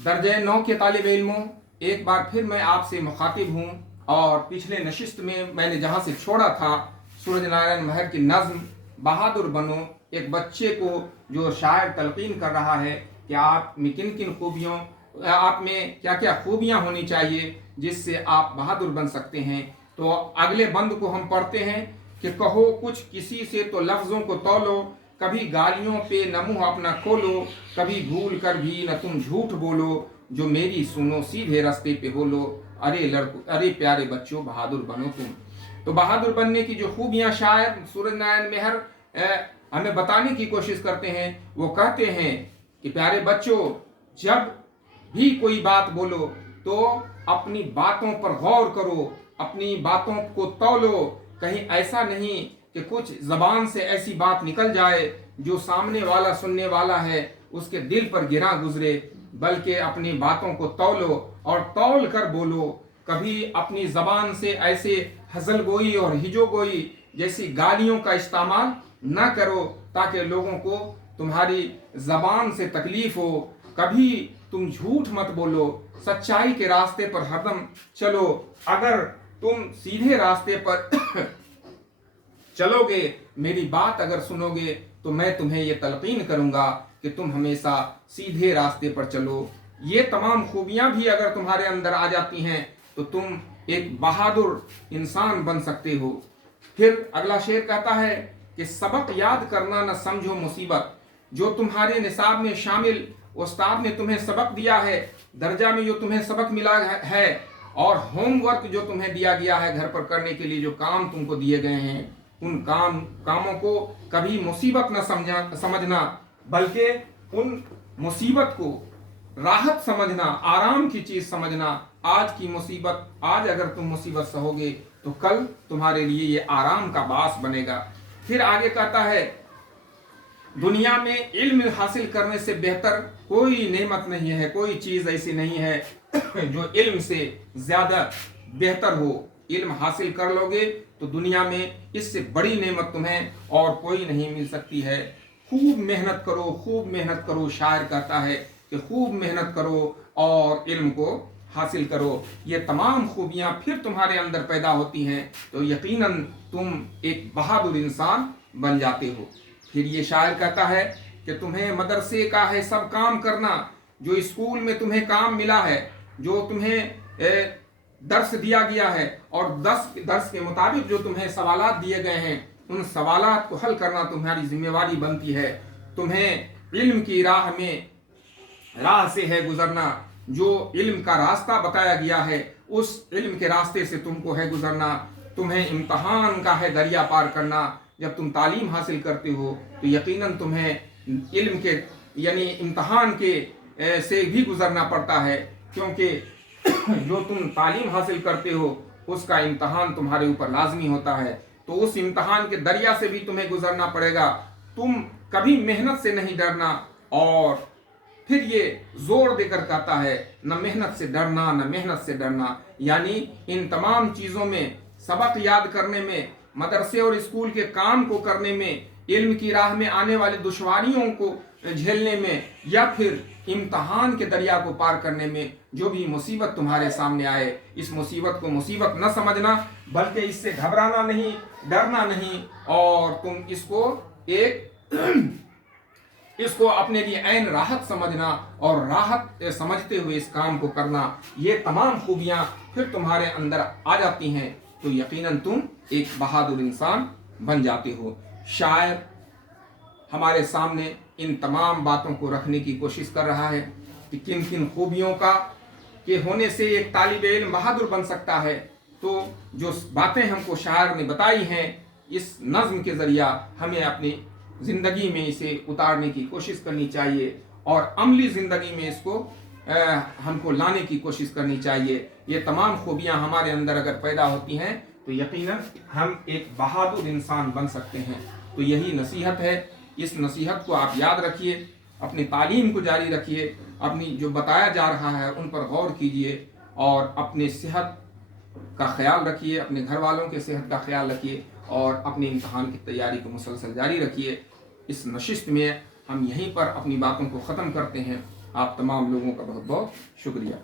दर्जे 9 के तालिब इल्मों, एक बार फिर मैं आपसे मुखातिब हूँ और पिछले नशिस्त में मैंने जहाँ से छोड़ा था सूरज नारायण महर की नज़्म बहादुर बनो, एक बच्चे को जो शायर तलकीन कर रहा है कि आप में किन किन खूबियों, आप में क्या क्या खूबियाँ होनी चाहिए जिससे आप बहादुर बन सकते हैं। तो अगले बंद को हम पढ़ते हैं कि कहो कुछ किसी से तो लफ्ज़ों को तौलो, कभी गालियों पे न मुंह अपना खोलो, कभी भूल कर भी न तुम झूठ बोलो, जो मेरी सुनो सीधे रास्ते पे बोलो, अरे लड़को अरे प्यारे बच्चों बहादुर बनो तुम। तो बहादुर बनने की जो खूबियाँ शायर सूरज नारायण मेहर हमें बताने की कोशिश करते हैं, वो कहते हैं कि प्यारे बच्चों, जब भी कोई बात बोलो तो अपनी बातों पर गौर करो, अपनी बातों को तौलो, कहीं ऐसा नहीं कि कुछ जबान से ऐसी बात निकल जाए जो सामने वाला सुनने वाला है उसके दिल पर गिरा गुजरे, बल्कि अपनी बातों को तौलो और तौल कर बोलो। कभी अपनी जबान से ऐसे हजल गोई और हिजोगोई जैसी गालियों का इस्तेमाल न करो ताकि लोगों को तुम्हारी जबान से तकलीफ हो। कभी तुम झूठ मत बोलो, सच्चाई के रास्ते पर हरदम चलो। अगर तुम सीधे रास्ते पर चलोगे, मेरी बात अगर सुनोगे, तो मैं तुम्हें ये तलकीन करूंगा कि तुम हमेशा सीधे रास्ते पर चलो। ये तमाम खूबियां भी अगर तुम्हारे अंदर आ जाती हैं तो तुम एक बहादुर इंसान बन सकते हो। फिर अगला शेर कहता है कि सबक याद करना न समझो मुसीबत, जो तुम्हारे निसाब में शामिल उस्ताद ने तुम्हें सबक दिया है, दर्जा में जो तुम्हें सबक मिला है, और होमवर्क जो तुम्हें दिया गया है घर पर करने के लिए, जो काम तुमको दिए गए हैं, उन कामों को कभी मुसीबत न समझना, बल्कि उन मुसीबत को राहत समझना, आराम की चीज समझना। आज की मुसीबत, आज अगर तुम मुसीबत सहोगे तो कल तुम्हारे लिए ये आराम का बास बनेगा। फिर आगे कहता है, दुनिया में इल्म हासिल करने से बेहतर कोई नेमत नहीं है, कोई चीज ऐसी नहीं है जो इल्म से ज्यादा बेहतर हो। इल्म हासिल कर लोगे तो दुनिया में इससे बड़ी नेमत तुम्हें और कोई नहीं मिल सकती है। खूब मेहनत करो, खूब मेहनत करो। शायर कहता है कि खूब मेहनत करो और इल्म को हासिल करो। ये तमाम खूबियां फिर तुम्हारे अंदर पैदा होती हैं तो यकीनन तुम एक बहादुर इंसान बन जाते हो। फिर ये शायर कहता है कि तुम्हें मदरसे का है सब काम करना, जो स्कूल में तुम्हें काम मिला है, जो तुम्हें दर्स दिया गया है और दर्स के मुताबिक जो तुम्हें सवालात दिए गए हैं, उन सवालात को हल करना तुम्हारी जिम्मेवारी बनती है। तुम्हें इल्म की राह से है गुजरना, जो इल्म का रास्ता बताया गया है उस इल्म के रास्ते से तुमको है गुजरना। तुम्हें इम्तहान का है दरिया पार करना। जब तुम तालीम हासिल करते हो तो यकीनन तुम्हें इल्म के यानी इम्तहान के से भी गुजरना पड़ता है, क्योंकि जो तुम तालीम हासिल करते हो उसका इम्तहान तुम्हारे ऊपर लाजमी होता है। तो उस इम्तहान के दरिया से भी तुम्हें गुजरना पड़ेगा। तुम कभी मेहनत से नहीं डरना। और फिर ये जोर देकर कहता है, न मेहनत से डरना, न मेहनत से डरना, यानी इन तमाम चीज़ों में, सबक याद करने में, मदरसे और स्कूल के काम को करने में, इल्म की राह में आने वाली दुश्वारियों को झेलने में, या फिर इम्तहान के दरिया को पार करने में, जो भी मुसीबत तुम्हारे सामने आए, इस मुसीबत को मुसीबत न समझना, बल्कि इससे घबराना नहीं, डरना नहीं, और तुम इसको अपने लिए ऐन राहत समझना और राहत समझते हुए इस काम को करना। ये तमाम खूबियाँ फिर तुम्हारे अंदर आ जाती हैं तो यकीनन तुम एक बहादुर इंसान बन जाते हो। शायर हमारे सामने इन तमाम बातों को रखने की कोशिश कर रहा है कि किन किन खूबियों के होने से एक तालिब इल्म बहादुर बन सकता है। तो जो बातें हमको शायर ने बताई हैं, इस नज़्म के ज़रिया हमें अपनी ज़िंदगी में इसे उतारने की कोशिश करनी चाहिए और अमली ज़िंदगी में इसको हमको लाने की कोशिश करनी चाहिए। ये तमाम खूबियाँ हमारे अंदर अगर पैदा होती हैं तो यकीनन हम एक बहादुर इंसान बन सकते हैं। तो यही नसीहत है। इस नसीहत को आप याद रखिए, अपनी तालीम को जारी रखिए, अपनी जो बताया जा रहा है उन पर गौर कीजिए और अपने सेहत का ख्याल रखिए, अपने घर वालों के सेहत का ख्याल रखिए और अपने इम्तहान की तैयारी को मुसलसल जारी रखिए। इस नशिस्त में हम यहीं पर अपनी बातों को ख़त्म करते हैं। आप तमाम लोगों का बहुत बहुत शुक्रिया।